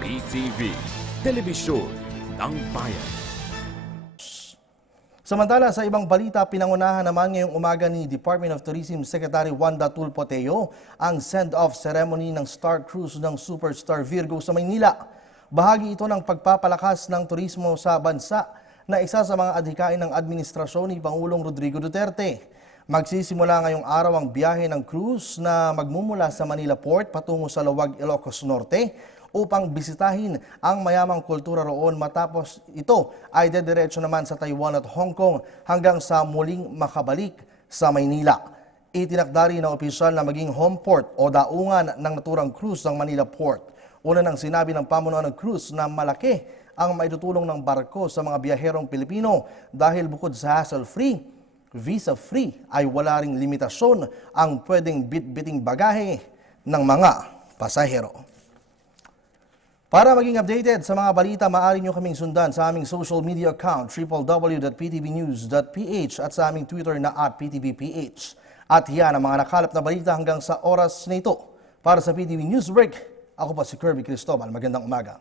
PTV, Telebisyon ng Bayan. Samantala, sa ibang balita, pinangunahan naman ngayong umaga ni Department of Tourism Secretary Wanda Tulfo Teo ang send-off ceremony ng Star Cruise ng Superstar Virgo sa Maynila. Bahagi ito ng pagpapalakas ng turismo sa bansa na isa sa mga adhikain ng administrasyon ni Pangulong Rodrigo Duterte. Magsisimula ngayong araw ang biyahe ng cruise na magmumula sa Manila Port patungo sa Lawag, Ilocos Norte upang bisitahin ang mayamang kultura roon, matapos ito ay dediretso naman sa Taiwan at Hong Kong hanggang sa muling makabalik sa Maynila. Itinakda rin ng opisyal na maging home port o daungan ng naturang cruise ng Manila Port. Una nang sinabi ng pamunuan ng cruise na malaki ang maitutulong ng barko sa mga biyaherong Pilipino dahil bukod sa hassle-free, visa-free ay wala ring limitasyon ang pwedeng bit-biting bagahe ng mga pasahero. Para maging updated sa mga balita, maaari nyo kaming sundan sa aming social media account www.ptvnews.ph at sa aming Twitter na @ptvph. At yan ang mga nakalap na balita hanggang sa oras na ito. Para sa PTV Newsbreak, ako po si Kirby Cristobal. Magandang umaga.